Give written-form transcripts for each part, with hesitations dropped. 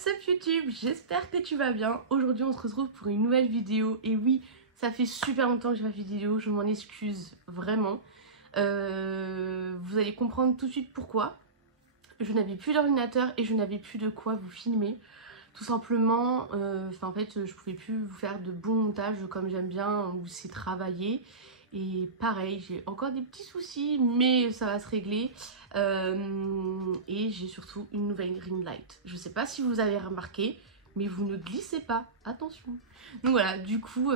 What's up YouTube, j'espère que tu vas bien. Aujourd'hui on se retrouve pour une nouvelle vidéo. Et oui, ça fait super longtemps que j'ai pas fait de vidéo, je m'en excuse vraiment. Vous allez comprendre tout de suite pourquoi. Je n'avais plus d'ordinateur et je n'avais plus de quoi vous filmer. Tout simplement, en fait je pouvais plus vous faire de bons montages comme j'aime bien, où c'est travaillé. Et pareil, j'ai encore des petits soucis, mais ça va se régler. Et j'ai surtout une nouvelle ring light. Je sais pas si vous avez remarqué, mais vous ne glissez pas, attention. Donc voilà, du coup,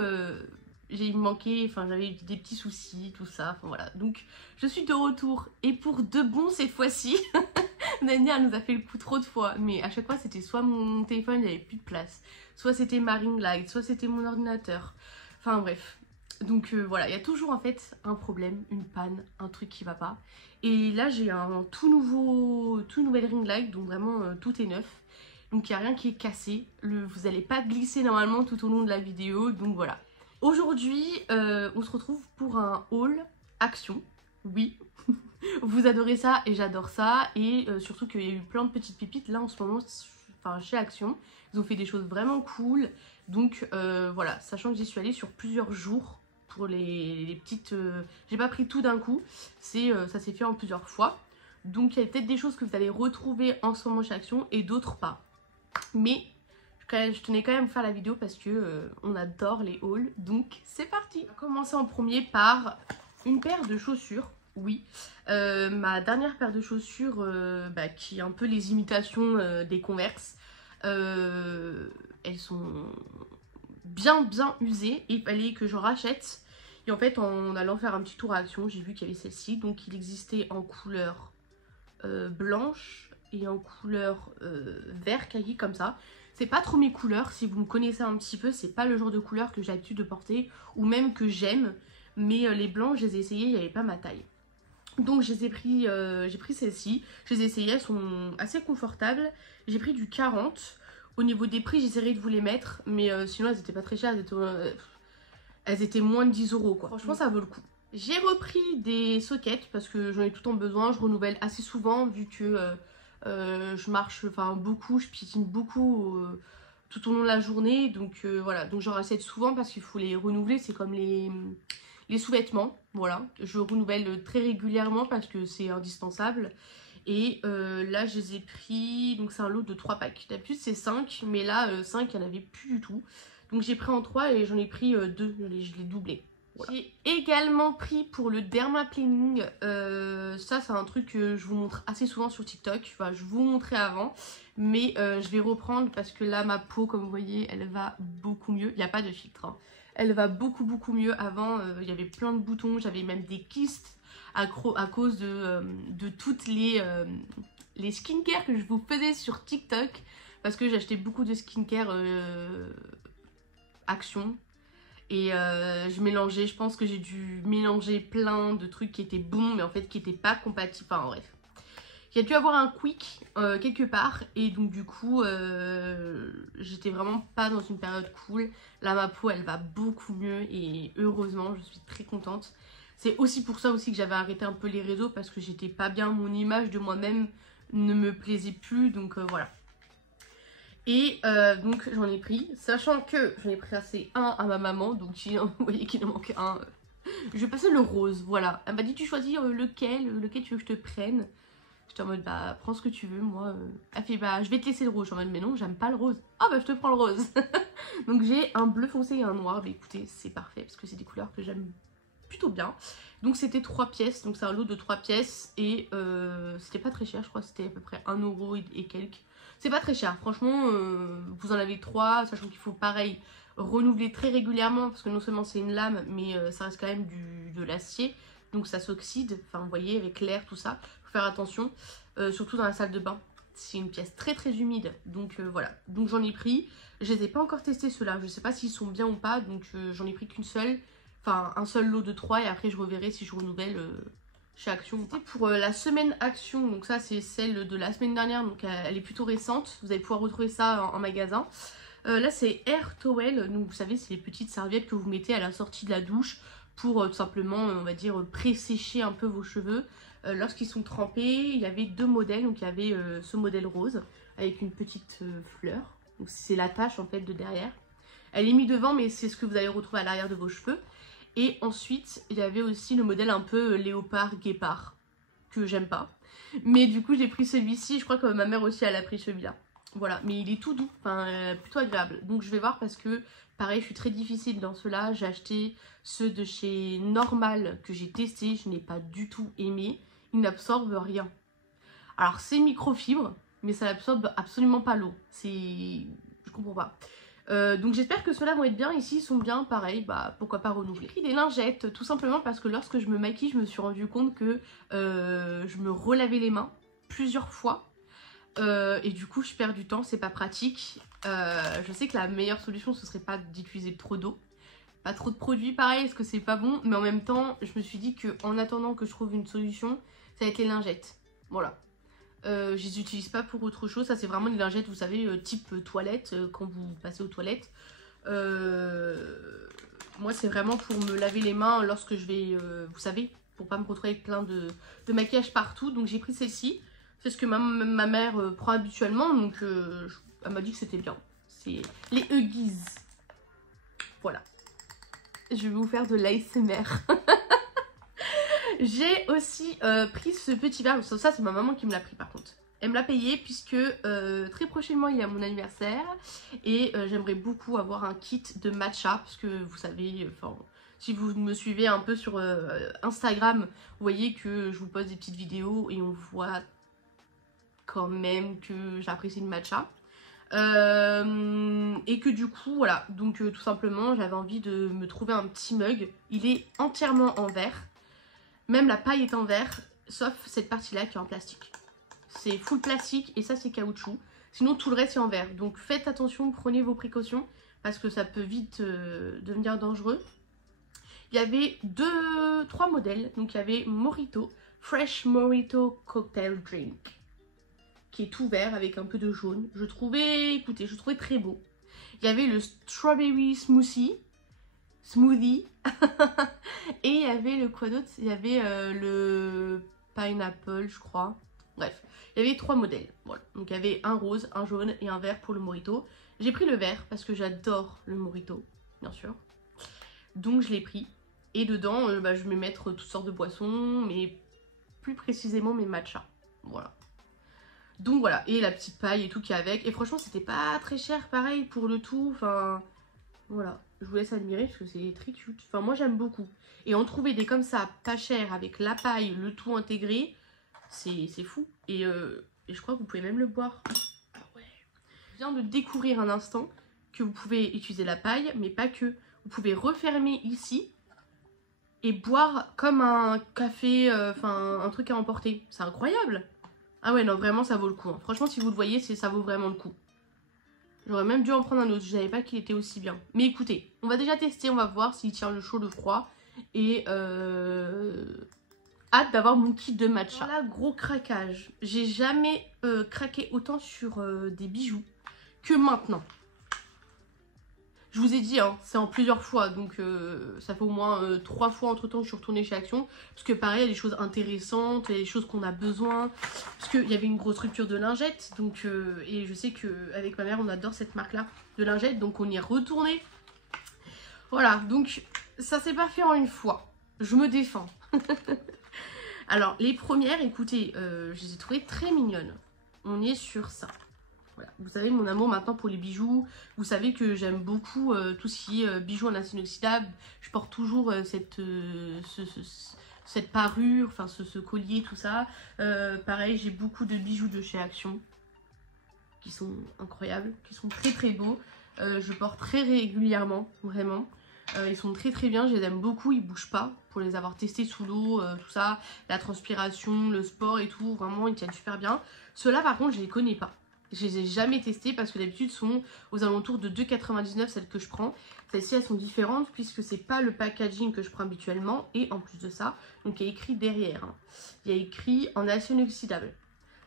il me manquait, j'avais eu des petits soucis, tout ça, enfin voilà. Donc je suis de retour, et pour de bon cette fois-ci. Nania nous a fait le coup trop de fois, mais à chaque fois c'était soit mon téléphone, il n'y avait plus de place, soit c'était ma ring light, soit c'était mon ordinateur. Enfin bref. Donc voilà, il y a toujours en fait un problème, une panne, un truc qui va pas. Et là j'ai un tout nouvel ring light, donc vraiment tout est neuf. Donc il n'y a rien qui est cassé. Vous n'allez pas glisser normalement tout au long de la vidéo, donc voilà. Aujourd'hui, on se retrouve pour un haul action. Oui, vous adorez ça et j'adore ça. Et surtout qu'il y a eu plein de petites pépites là en ce moment, chez Action. Ils ont fait des choses vraiment cool. Donc voilà, sachant que j'y suis allée sur plusieurs jours pour les petites... j'ai pas pris tout d'un coup, ça s'est fait en plusieurs fois. Donc il y a peut-être des choses que vous allez retrouver en ce moment chez Action et d'autres pas. Mais je tenais quand même à faire la vidéo parce que on adore les hauls. Donc c'est parti. On va commencer en premier par une paire de chaussures. Oui, ma dernière paire de chaussures qui est un peu les imitations des Converse. Elles sont bien usées et il fallait que j'en rachète. Et en fait, en allant faire un petit tour à Action, j'ai vu qu'il y avait celle-ci. Donc il existait en couleur blanche et en couleur vert kaki comme ça. C'est pas trop mes couleurs, si vous me connaissez un petit peu, c'est pas le genre de couleur que j'ai l'habitude de porter ou même que j'aime. Mais les blancs, je les ai essayés, il n'y avait pas ma taille. Donc j'ai pris celles-ci, je les ai essayées, elles sont assez confortables. J'ai pris du 40. Au niveau des prix, j'essaierai de vous les mettre, mais sinon elles étaient pas très chères, elles étaient moins de 10 € quoi. Franchement ça vaut le coup. J'ai repris des sockets parce que j'en ai tout le temps besoin, je renouvelle assez souvent vu que je marche beaucoup, je piétine beaucoup tout au long de la journée. Donc voilà, donc j'en rachète souvent parce qu'il faut les renouveler, c'est comme les sous-vêtements, voilà, je renouvelle très régulièrement parce que c'est indispensable. Et là je les ai pris, donc c'est un lot de 3 packs, d'habitude c'est 5, mais là 5 il n'y en avait plus du tout. Donc j'ai pris en 3 et j'en ai pris 2, je l'ai doublé. Voilà. J'ai également pris pour le dermaplaning, ça c'est un truc que je vous montre assez souvent sur TikTok, je vous montrais avant, mais je vais reprendre parce que là ma peau comme vous voyez elle va beaucoup mieux, il n'y a pas de filtre hein. Elle va beaucoup mieux. Avant il y avait plein de boutons, j'avais même des kystes à cause de toutes les skincare que je vous faisais sur TikTok, parce que j'achetais beaucoup de skincare Action. Et je mélangeais, je pense que j'ai dû mélanger plein de trucs qui étaient bons mais en fait qui n'étaient pas compatibles, enfin bref. Il y a dû avoir un quick quelque part et donc du coup j'étais vraiment pas dans une période cool. Là ma peau elle va beaucoup mieux et heureusement je suis très contente. C'est aussi pour ça aussi que j'avais arrêté un peu les réseaux parce que j'étais pas bien, mon image de moi-même ne me plaisait plus, donc voilà. Et donc j'en ai pris, sachant que j'en ai pris assez un à ma maman, donc vous voyez qu'il en manque un. Je vais passer le rose, voilà. Elle m'a dit tu choisis lequel tu veux que je te prenne. J'étais en mode bah prends ce que tu veux, moi. Elle fait bah je vais te laisser le rose. Je suis en mode mais non j'aime pas le rose. Ah bah je te prends le rose. Donc j'ai un bleu foncé et un noir. Bah écoutez c'est parfait parce que c'est des couleurs que j'aime plutôt bien. Donc c'était 3 pièces, donc c'est un lot de 3 pièces et c'était pas très cher, je crois que c'était à peu près 1 € et quelques. C'est pas très cher, franchement vous en avez 3, sachant qu'il faut pareil renouveler très régulièrement parce que non seulement c'est une lame mais ça reste quand même de l'acier, donc ça s'oxyde, enfin vous voyez avec l'air tout ça, faut faire attention, surtout dans la salle de bain. C'est une pièce très humide, donc voilà, donc j'en ai pris, je les ai pas encore testés ceux-là, je sais pas s'ils sont bien ou pas, donc j'en ai pris qu'une seule. Enfin un seul lot de 3 et après je reverrai si je renouvelle chez Action. C'était pour la semaine Action, donc ça c'est celle de la semaine dernière, donc elle est plutôt récente. Vous allez pouvoir retrouver ça en magasin. Là c'est Air Towel, donc vous savez c'est les petites serviettes que vous mettez à la sortie de la douche pour tout simplement on va dire pré-sécher un peu vos cheveux. Lorsqu'ils sont trempés, il y avait 2 modèles, donc il y avait ce modèle rose. avec une petite fleur. Donc c'est la tache en fait de derrière. Elle est mise devant mais c'est ce que vous allez retrouver à l'arrière de vos cheveux. Et ensuite il y avait aussi le modèle un peu léopard guépard que j'aime pas. Mais du coup j'ai pris celui-ci, je crois que ma mère aussi elle a pris celui-là. Voilà, mais il est tout doux, enfin plutôt agréable. Donc je vais voir parce que pareil je suis très difficile dans ceux-là. J'ai acheté ceux de chez Normal que j'ai testé, je n'ai pas du tout aimé. Ils n'absorbent rien. Alors c'est microfibre, mais ça n'absorbe absolument pas l'eau. Je comprends pas. Donc j'espère que ceux-là vont être bien. Ici ils sont bien, pareil, bah pourquoi pas renouveler. J'ai pris des lingettes, tout simplement parce que lorsque je me maquille, je me suis rendu compte que je me relavais les mains plusieurs fois. Et du coup je perds du temps, c'est pas pratique. Je sais que la meilleure solution ce serait pas d'utiliser trop d'eau. Pas trop de produits pareil parce que c'est pas bon. Mais en même temps je me suis dit que en attendant que je trouve une solution, ça va être les lingettes. Voilà. Je les utilise pas pour autre chose. Ça c'est vraiment des lingettes vous savez type toilette quand vous passez aux toilettes. Moi c'est vraiment pour me laver les mains lorsque je vais, vous savez, pour pas me retrouver avec plein de maquillage partout. Donc j'ai pris celle-ci. C'est ce que ma mère prend habituellement. Donc elle m'a dit que c'était bien. C'est les Huggies. Voilà. Je vais vous faire de l'ASMR. J'ai aussi pris ce petit verre. Ça c'est ma maman qui me l'a pris par contre. Elle me l'a payé puisque très prochainement il y a mon anniversaire. Et j'aimerais beaucoup avoir un kit de matcha. Parce que vous savez, si vous me suivez un peu sur Instagram, vous voyez que je vous poste des petites vidéos et on voit quand même que j'apprécie le matcha. Et que du coup voilà, donc tout simplement j'avais envie de me trouver un petit mug. Il est entièrement en verre, même la paille est en verre sauf cette partie là qui est en plastique. C'est full plastique et ça c'est caoutchouc, sinon tout le reste est en verre. Donc faites attention, prenez vos précautions parce que ça peut vite devenir dangereux. Il y avait 3 modèles, donc il y avait Mojito, Fresh Mojito Cocktail Drink, qui est tout vert avec un peu de jaune. Je trouvais, écoutez, je trouvais très beau. Il y avait le Strawberry Smoothie. Et il y avait le quoi d'autre? Il y avait le Pineapple, je crois. Bref, il y avait 3 modèles. Voilà. Donc il y avait un rose, un jaune et un vert pour le Mojito. J'ai pris le vert parce que j'adore le Mojito, bien sûr. Donc je l'ai pris. Et dedans, je vais mettre toutes sortes de boissons, mais plus précisément mes matchas. Voilà. Donc voilà, et la petite paille et tout qui est avec. Et franchement, c'était pas très cher, pareil, pour le tout. Enfin, voilà. Je vous laisse admirer parce que c'est très cute. Enfin, moi, j'aime beaucoup. Et en trouver des comme ça, pas cher, avec la paille, le tout intégré, c'est fou. Et je crois que vous pouvez même le boire. Ah ouais. Je viens de découvrir un instant que vous pouvez utiliser la paille, mais pas que. Vous pouvez refermer ici et boire comme un café, enfin, un truc à emporter. C'est incroyable. Ah ouais, non, vraiment, ça vaut le coup. Hein. Franchement, si vous le voyez, ça vaut vraiment le coup. J'aurais même dû en prendre un autre. Je savais pas qu'il était aussi bien. Mais écoutez, on va déjà tester. On va voir s'il tient le chaud, le froid. Et hâte d'avoir mon kit de matcha. Voilà, gros craquage. J'ai jamais craqué autant sur des bijoux que maintenant. Je vous ai dit, hein, c'est en plusieurs fois, donc ça fait au moins 3 fois entre temps que je suis retournée chez Action. Parce que pareil, il y a des choses intéressantes, il y a des choses qu'on a besoin. Parce qu'il y avait une grosse rupture de lingettes, donc, et je sais qu'avec ma mère, on adore cette marque-là de lingettes, donc on y est retourné. Voilà, donc ça s'est pas fait en une fois. Je me défends. Alors, les premières, écoutez, je les ai trouvées très mignonnes. On est sur ça. Voilà. Vous savez mon amour maintenant pour les bijoux, vous savez que j'aime beaucoup tout ce qui est bijoux en acier inoxydable. Je porte toujours cette parure, enfin ce collier, tout ça. Pareil, j'ai beaucoup de bijoux de chez Action qui sont incroyables, qui sont très très beaux. Je porte très régulièrement, vraiment. Ils sont très très bien, je les aime beaucoup, ils bougent pas pour les avoir testés sous l'eau, tout ça. La transpiration, le sport et tout, vraiment ils tiennent super bien. Ceux-là par contre je les connais pas. Je les ai jamais testés parce que d'habitude sont aux alentours de 2,99 celles que je prends. Celles-ci elles sont différentes puisque c'est pas le packaging que je prends habituellement. Et en plus de ça, donc il y a écrit derrière, hein, il y a écrit en acier inoxydable.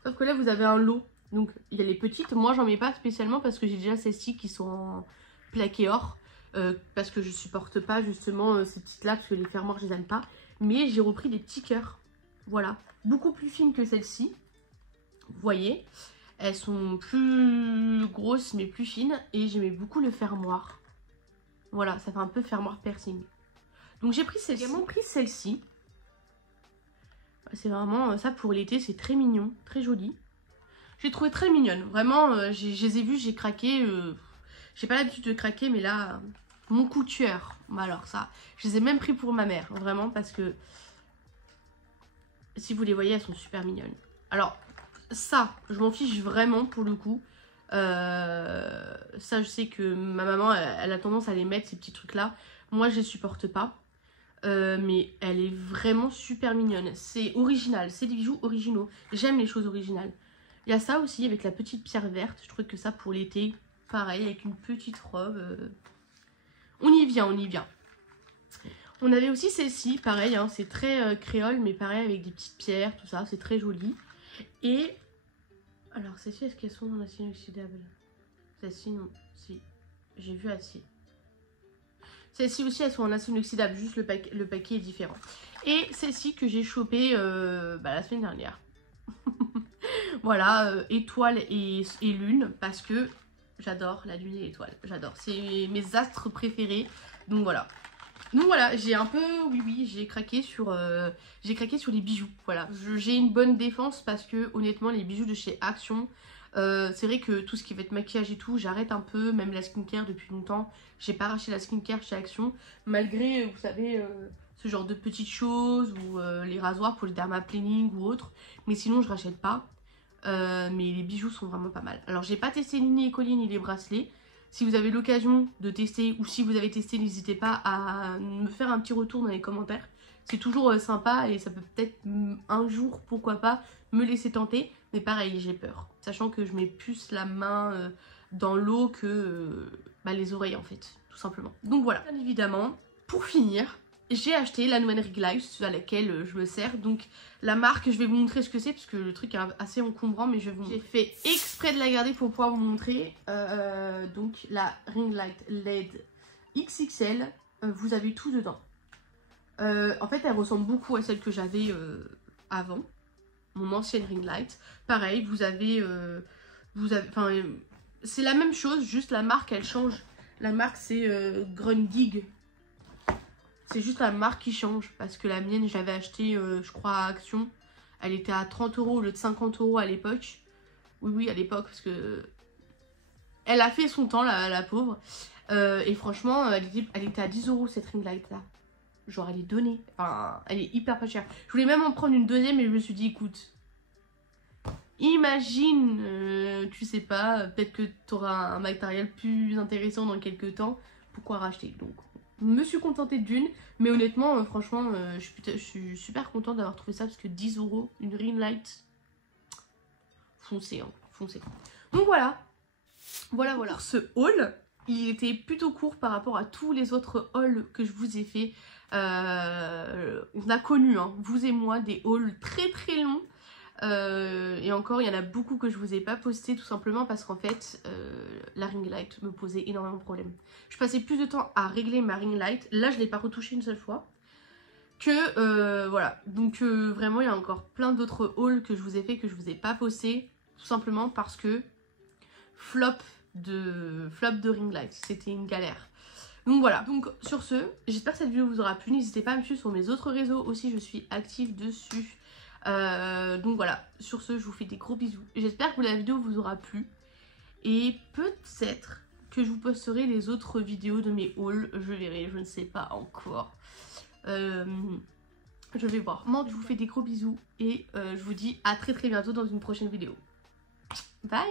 Sauf que là vous avez un lot. Donc il y a les petites, moi j'en mets pas spécialement parce que j'ai déjà celles-ci qui sont en plaqué or. Parce que je supporte pas justement ces petites là parce que les fermoirs je les aime pas. Mais j'ai repris des petits cœurs. Voilà. Beaucoup plus fines que celles-ci. Vous voyez. Elles sont plus grosses mais plus fines. Et j'aimais beaucoup le fermoir. Voilà, ça fait un peu fermoir piercing. Donc j'ai pris celle-ci. J'ai également pris celle-ci. C'est vraiment ça pour l'été, c'est très mignon, très joli. J'ai trouvé très mignonne. Vraiment, je les ai vues, j'ai craqué. J'ai pas l'habitude de craquer, mais là, mon coup de cœur. Alors ça, je les ai même pris pour ma mère, vraiment, parce que si vous les voyez, elles sont super mignonnes. Alors, ça, je m'en fiche vraiment pour le coup. Ça, je sais que ma maman, elle a tendance à les mettre, ces petits trucs-là. Moi, je les supporte pas. Mais elle est vraiment super mignonne. C'est original, c'est des bijoux originaux. J'aime les choses originales. Il y a ça aussi avec la petite pierre verte. Je trouve que ça pour l'été, pareil, avec une petite robe. On y vient, on y vient. On avait aussi celle-ci, pareil, hein, c'est très créole, mais pareil avec des petites pierres, tout ça, c'est très joli. Et alors celles-ci, est-ce qu'elles sont en acier inoxydable? Celles-ci, non, si, j'ai vu acier. Celles-ci aussi, elles sont en acier inoxydable, juste le paquet est différent. Et celle-ci que j'ai chopée la semaine dernière. Voilà, étoile et lune, parce que j'adore la lune et l'étoile, j'adore. C'est mes astres préférés, donc voilà. Donc voilà, j'ai un peu, oui, j'ai craqué sur les bijoux, voilà. J'ai une bonne défense parce que honnêtement, les bijoux de chez Action, c'est vrai que tout ce qui va être maquillage et tout, j'arrête un peu, même la skincare depuis longtemps. J'ai pas racheté la skincare chez Action, malgré, vous savez, ce genre de petites choses ou les rasoirs pour le dermaplaning ou autre. Mais sinon, je rachète pas. Mais les bijoux sont vraiment pas mal. Alors, j'ai pas testé ni les colliers ni les bracelets. Si vous avez l'occasion de tester ou si vous avez testé, n'hésitez pas à me faire un petit retour dans les commentaires. C'est toujours sympa et ça peut peut-être un jour, pourquoi pas, me laisser tenter. Mais pareil, j'ai peur. Sachant que je mets plus la main dans l'eau que les oreilles en fait, tout simplement. Donc voilà, bien évidemment, pour finir, j'ai acheté la nouvelle ring light à laquelle je me sers. Donc la marque, je vais vous montrer ce que c'est parce que le truc est assez encombrant, mais je vais vous montrer. J'ai fait exprès de la garder pour pouvoir vous montrer. Donc la ring light LED XXL, vous avez tout dedans. En fait, elle ressemble beaucoup à celle que j'avais avant, mon ancienne ring light. Pareil, vous avez c'est la même chose, juste la marque elle change. La marque c'est Grundig. C'est juste la marque qui change parce que la mienne j'avais acheté je crois à Action. Elle était à 30 € au lieu de 50 € à l'époque. Oui à l'époque parce que elle a fait son temps la pauvre. Et franchement elle était à 10 € cette ring light là. Genre elle est donnée. Enfin elle est hyper pas chère. Je voulais même en prendre une deuxième et je me suis dit écoute. Imagine, tu sais pas, peut-être que tu auras un matériel plus intéressant dans quelques temps. Pourquoi racheter? Donc, je me suis contentée d'une. Mais honnêtement, franchement, je suis super contente d'avoir trouvé ça parce que 10 € une ring light. Foncez, hein, foncez. Donc voilà. Voilà. Pour ce haul, il était plutôt court par rapport à tous les autres hauls que je vous ai fait. On a connu, hein, vous et moi, des hauls très très longs. Et encore il y en a beaucoup que je vous ai pas posté tout simplement parce qu'en fait la ring light me posait énormément de problèmes. Je passais plus de temps à régler ma ring light, là je l'ai pas retouché une seule fois que voilà. Donc vraiment il y a encore plein d'autres hauls que je vous ai fait que je vous ai pas posté tout simplement parce que flop de ring light, c'était une galère. Donc voilà, donc sur ce, j'espère que cette vidéo vous aura plu, n'hésitez pas à me suivre sur mes autres réseaux aussi, je suis active dessus. Donc voilà, sur ce je vous fais des gros bisous. J'espère que la vidéo vous aura plu. Et peut-être que je vous posterai les autres vidéos de mes hauls. Je verrai, je ne sais pas encore. Je vais voir. Moi je vous fais des gros bisous. Et je vous dis à très très bientôt dans une prochaine vidéo. Bye!